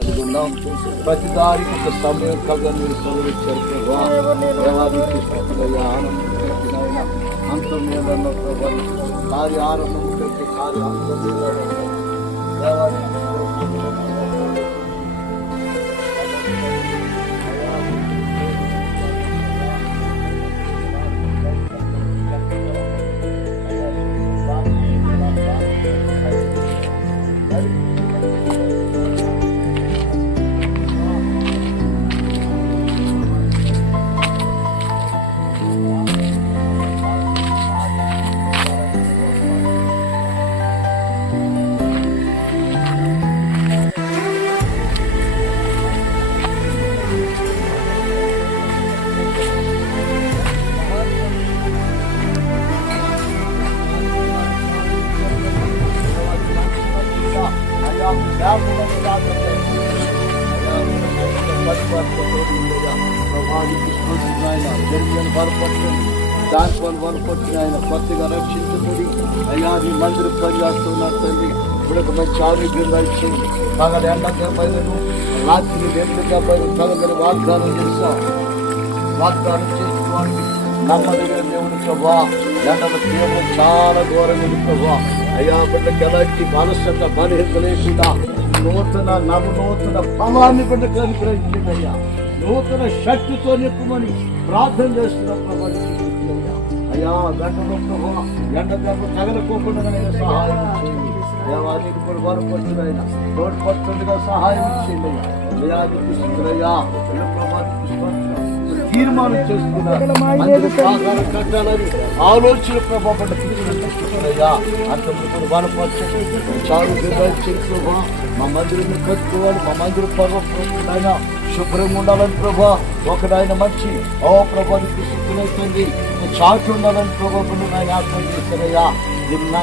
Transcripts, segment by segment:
కలిగి ఉన్నాం. ప్రతి దానికి ఒక సమయం కలగా మీరు సౌకరించారు ప్రభా. దేవాదిత్య ఆనందమైన అంతం ఏదన్నా ప్రభా, కార్య ఆరంభం కంటే కార్య అంతం దేవాది దాని వనపడుతున్న ఆయన కొత్తగా రక్షించబడి అయ్యా నీ మందిరం పనిచేస్తున్నారు తండ్రి. ఇప్పుడు ఒక మంచి ఆరోగ్యం ఇచ్చింది. పగల ఎండగా బయలు రాత్రి ఎండగా బయలు తగలని వాగ్దానం చేస్తాం. వాగ్దానం చేసుకోవాలి నమ్మదగిన దేవుని ప్రభా. ఎండల తీవ్రం చాలా ఘోరంగా ప్రభా. అయ్యా బిడ్డకి ఎలాంటి మనసంత బలహీనత లేకుండా నూతన నవనూతన ఫలాన్ని బిడ్డకు అనుగ్రహించింది అయ్యా. నూతన శక్తితో నింపమని ప్రార్థన చేస్తున్నాం ప్రభా. అయ్యా గంటలో ప్రభా ఎండ దెబ్బ తగలకోకుండా సహాయం చేయండి. దేవానికి కూడా వరపడుతున్నాయినా తోడ్పడుతుండగా సహాయం చేయండి అయ్యా. అయ్యా తీర్మానం చేసుకున్నారు కట్టాలని ఆలోచన ప్రభావయ్యా. అంతకు బలపరచండి. చాలు ప్రభా మా మందిరం కట్టుకోవాలి. మా మందిరం పర్వైనా శుభ్రంగా ఉండాలని ప్రభా. ఒకడాయన మంచి ప్రభానికి శుద్ధులైతుంది చాటు ఉండాలని ప్రభావం ఆయన ఆత్మ చేస్తారయ్యా. నిన్న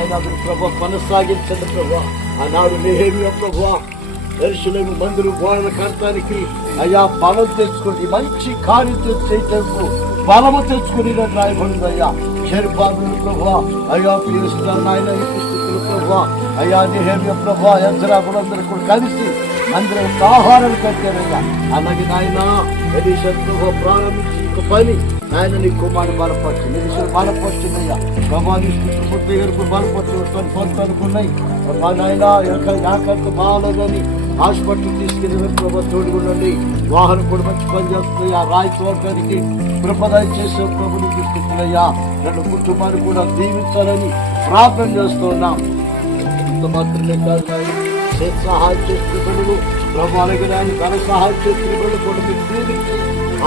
ప్రభా కొనసాగించండి ప్రభా. ఆనాడు నెహెమ్యా ప్రభా యెరూషలేము మందిరం గోడల కట్టడానికి అయ్యా బలం తెచ్చుకోండి. మంచి కార్యం చేయటకు బలము తెచ్చుకుని రాయబడింది అయ్యా. షెర్బాబులు ప్రభా అయ్యా పిలుస్తున్నారు ఆయన ఈ పుస్తకులు ప్రభా. అయ్యా నెహెమ్యా ప్రభా యెజ్రాబులందరూ కూడా కలిసి మందిరం ఆహారాలు కట్టారయ్యా. అలాగే నాయన ఎలీషా ప్రభా ప్రారంభించి ఒక పని ఆయన నీ కుమారుని బలపరచు. నిరీక్షలు బలపరచునయ్యా. ప్రభావిస్తూ బలపరచు కొంత అనుకున్నాయి ప్రభా. నాయన నాకంత బాగాలేదని హాస్పిటల్ తీసుకెళ్ళి ప్రభా తోడుకుండండి. వాహనం కూడా మంచి పని చేస్తుంది. ఆ రాయి తోడటానికి కృపదాయి చేసే ప్రభుని తీసుకుంటున్నాయ్యా. రెండు కుటుంబాన్ని కూడా దీవించాలని ప్రార్థన చేస్తున్నాం. ఇంత మాత్రమే కాదు సహాయం చేస్తున్న ప్రభు అలాగే ధన సహాయం చేస్తున్న కూడా మీరు దీవించి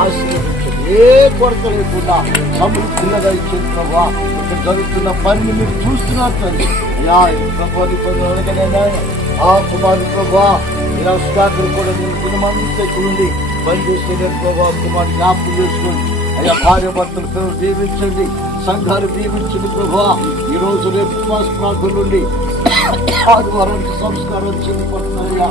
ఆశీర్వదించండి. ఏ కొరత లేకుండా సమృద్ధిగా ఇచ్చిన ప్రభా. ఇక్కడ జరుగుతున్న పనిని మీరు చూస్తున్నారు తండ్రి. ఆ కుమారు ప్రభా నిరాశకారులు కూడా నేను దినమంతా నుండి పనిచేస్తే ప్రభా కుమారు జ్ఞాపకం చేసుకోండి అయ్యా. భార్య భర్తలు దీవించండి. సంఘాలు దీవించండి ప్రభా. ఈ రోజు రేపు ఉపవాస ప్రార్థన నుండి ఆదివారానికి సంస్కారం చెందిపోతున్నాయ్యా.